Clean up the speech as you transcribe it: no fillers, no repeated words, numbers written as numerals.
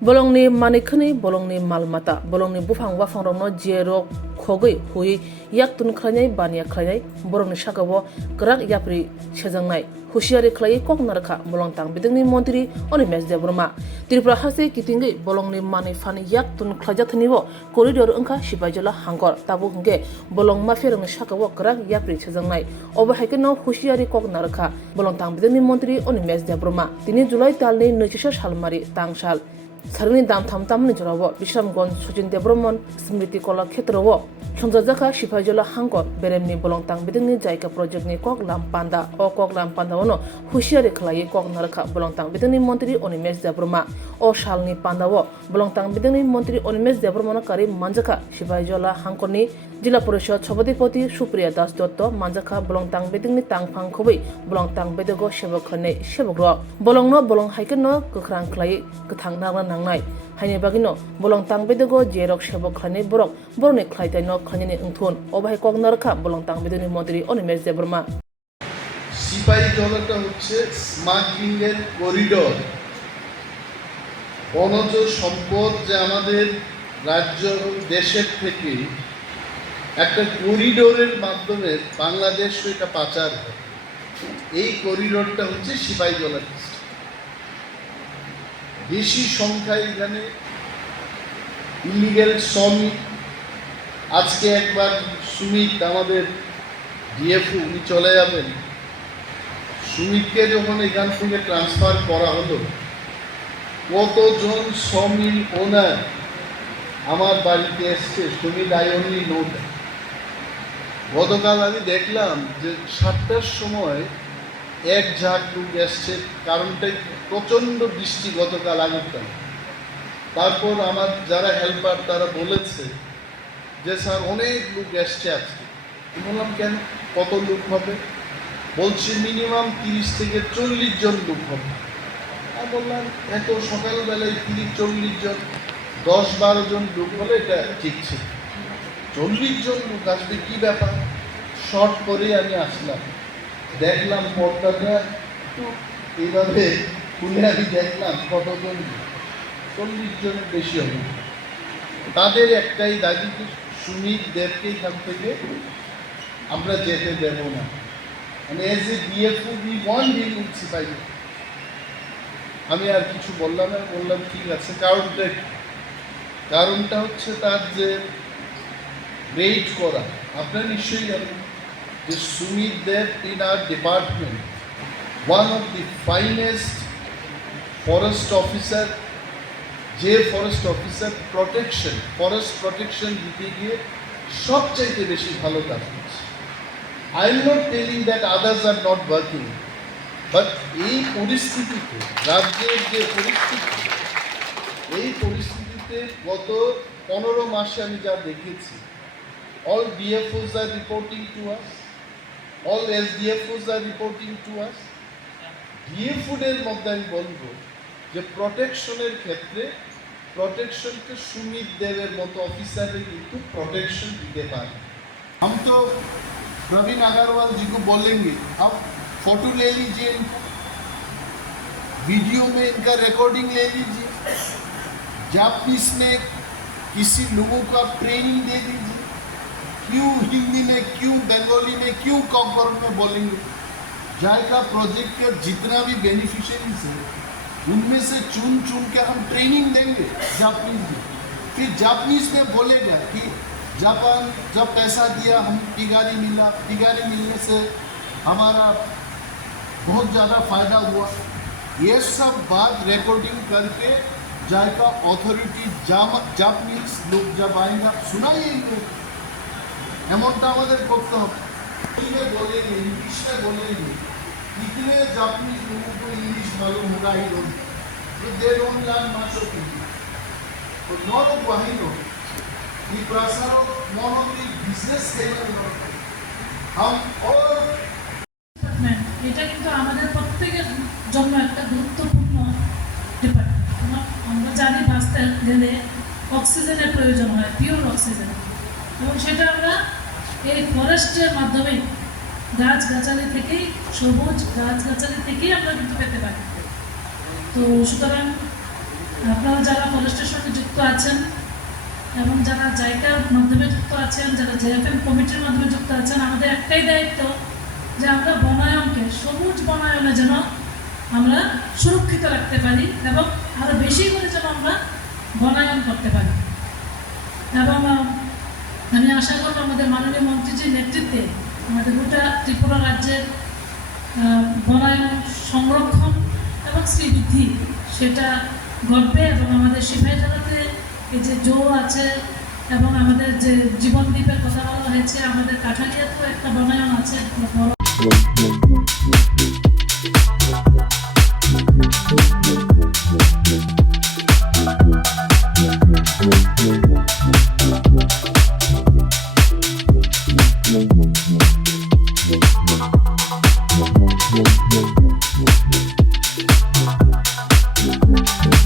bolongni manikhani bolongni malmata bolongni bufang wafang rongno jero khogoi hui yaktun khlainai bania khlainai borongni sakabo grak yapri sejangnai husiari khlai kok narkha bolong tang bidingni mantri Onimesh Debroma Tripura hase kitingi bolongni mani fani yaktun khlajathnibo corridor angkha sibajola hangkor tabu hingge bolong mafirongni sakabo grak yapri sejangnai obo haikeno husiari kok narkha bolong tang bidingni mantri Onimesh Debroma tini July talni 29 salmari tangsal Sarni dam tham tamni jarawo Bishamgঞ্জ Sujin Debromon Smriti Kola Khetrowo Sonjajaka Sipajola Hangkor Beremni bolong tang bidingni jaika project ni kok lampanda o kok lampanda wono husiari khlai kok narkha bolong tang bidingni mantri Onimesh Debroma o salni pandawo bolong tang bidingni mantri Onimesh Debroma kari manjaka Sipajola Hangkorni Jila Porishod Sabadipati Supriya Das Dotto manjaka bolong tang bidingni tangphang khobei bolong tang bedogo sebok khlane sebokro bolongno bolong haikeno gokhrang khlai gthang nagna nangnai haini bagino bolong tang bedogo jerok sebok khlane borok boroni khlaitai no khlani ungthun obai kok narkha bolong tang bedoni mantri Onimesh Debroma সিপাহীজলাটা হচ্ছে smuggling এর corridor বনজ সম্পদ যে আমাদের রাজ্য দেশের থেকে একটা করিডোরের মাধ্যমে বাংলাদেশ এটা পাচার হয় এই করিডোরটা হচ্ছে সিপাহীজলা বেশি সংখ্যায় এখানে ইলিগ্যাল শ্রমিক আজকে একবার সুমিত আমাদের ডিএফও উনি চলে যাবেন সুমিতকে যখন এখান থেকে ট্রান্সফার করা হলো কতজন শ্রমিক ওনার আমার বাড়িতে এসছে সুমিত আই অনলি নোট গতকাল আমি দেখলাম যে 7টার সময় এক ঝাঁক লোক এসছে কারণটাই প্রচণ্ড বৃষ্টি গতকাল আগেরটা তারপর আমার যারা হেল্পার তারা বলেছে যে স্যার অনেক লোক এসছে আজকে বললাম কেন কত লোক হবে বলছি মিনিমাম 30 থেকে 40 জন লোক হবে আর বললাম এত সকালবেলায় 30-40 জন 10-12 জন লোক হলে এটা ঠিক ছিল 40 জন লোক আসবে কি ব্যাপার শর্ট করে আমি আসলাম দেখলাম পর্দাটা একটু এইভাবে খুলে আমি দেখলাম কতজন 40 জনের বেশি হবে তাদের একটাই দাবি সুমিতদেরকে এখান থেকে আমরা যেতে দেব না মানে as a DFO we want him in সিপাহী আমি আর কিছু বললাম না বললাম ঠিক আছে কারণটা হচ্ছে তার যে রেড করা আপনারা নিশ্চয়ই জানেন যে সুমিতদের in our department one of the finest forest officer যে ফরেস্ট অফিসার ফরেস্ট প্রোটেকশন দিতে গিয়ে সবচাইতে বেশি ভালো কাজ করছে I am not telling that others are not working, but এই পরিস্থিতিতে রাজ্যের যে পরিস্থিতিতে গত 15 মাসে আমি যা দেখেছি all DFOs are reporting to us, all SDFOs are reporting to us. DFOদের মধ্যে আমি বলবো যে প্রোটেকশনের ক্ষেত্রে প্রোটেকশনকে সুমিত দেবের মতো অফিসারে কিন্তু প্রোটেকশন দিতে পারে हम तो प्रवीण अग्रवाल जी को बोलेंगे अब फोटो ले लीजिए इनको वीडियो में इनका रिकॉर्डिंग ले लीजिए जापानीज में किसी लोगों को आप ट्रेनिंग दे दीजिए क्यों हिंदी में क्यों बंगाली में क्यों कॉकबर्ग में बोलेंगे जायका प्रोजेक्ट के जितना भी बेनिफिशियरीज है उनमें से चुन के हम ट्रेनिंग देंगे जापानीज में फिर जापानीज में बोलेगा कि जापान जब पैसा दिया हम पिगारी मिलने से हमारा बहुत ज़्यादा फ़ायदा हुआ ये सब बात रिकॉर्डिंग करके जायका अथॉरिटी जापानीज लोग जब आएंगे सुनाइए इनको एमनटा हमारे करते हैं बोलेंगे इंग्लिश में बोलेंगे कितने जापानीज लोगों को इंग्लिश मालूम होगा ही लोग they don't learn much of English तो नॉट ऑफ वाही नो এই প্রসারক মনোবৃত্তি বিজনেস কেরিয়ার हम और এটা কিন্তু আমাদের প্রত্যেকের জন্য একটা গুরুত্বপূর্ণ ডিপার্টমেন্ট আমরা জানি বাঁচতে গেলে অক্সিজেনের প্রয়োজন হয় পিওর অক্সিজেন এবং সেটা আমরা এই ফরেস্টের মাধ্যমে গাছগাছালি থেকেই সবুজ গাছগাছালি থেকেই আমরা কিন্তু পেতে পারি তো সুতরাং আপনারা যারা ফরেস্টের সঙ্গে যুক্ত আছেন এবং যারা জায়গার মাধ্যমে যুক্ত আছেন, যারা জেএফএম কমিটির মাধ্যমে যুক্ত আছেন, আমাদের একটাই দায়িত্ব যে আমরা বনায়নকে, সবুজ বনায়নে যেন আমরা সুরক্ষিত রাখতে পারি এবং আরও বেশি করে যেন আমরা বনায়ন করতে পারি। এবং আমি আশা করব আমাদের মাননীয় মন্ত্রীজির নেতৃত্বে আমাদের গোটা ত্রিপুরা রাজ্যের বনায়ন সংরক্ষণ এবং শ্রীবৃদ্ধি সেটা ঘটবে এবং আমাদের সিপাহীজলাতে এই যে জো আছে এবং আমাদের যে জীবনদ্বীপের কথা বলা হয়েছে, আমাদের কাঠালিয়াতেও একটা বনায়ন আছে বড়।